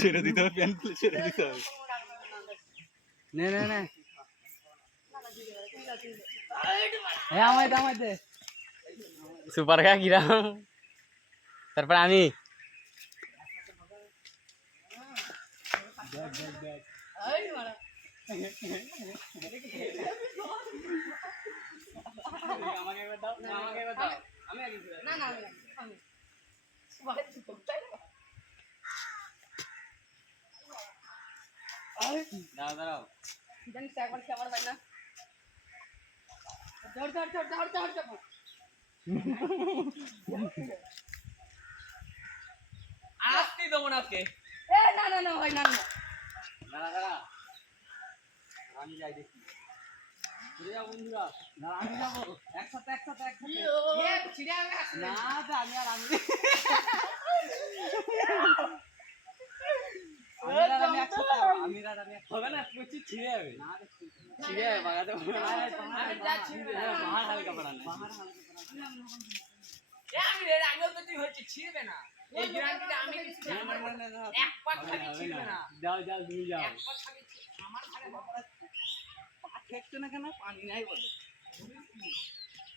ছেড়ে দিতে হবে, প্যান্ট খুলে ছেড়ে দিতে হবে। নে নে নে হ্যাঁ আমায় দে আমায় দে সুপার খা কিরাম তারপর আমি আমাকে একবার দাও আমাকে একবার দাও আমি আগে না না আমি সুপার তাই না দাও দাও জানিস একবার কি আমার হয় না ধর ধর ধর ধর ধর ধর আসতে দেবো না আজকে এ না না না ভাই না না দাঁড়া দাঁড়া আমি যাই দেখি ঘুরে যাও বন্ধুরা না আমি যাবো একসাথে না জানি আর আমি আমি হবে না প্রচুর ছিঁড়ে যাবে না ছিঁড়ে যাবে বাগাতে বাহার হালকা পড়া না আমি এর আগেও তো তুই হচ্ছে ছিঁড়বে না এই গ্যারান্টিটা আমি এক পাক খালি ছিঁড়বে না যাও যাও তুমি যাও এক পাক খালি আমার ঘরে পা ঠেকছে না কেন পানি নাই বলে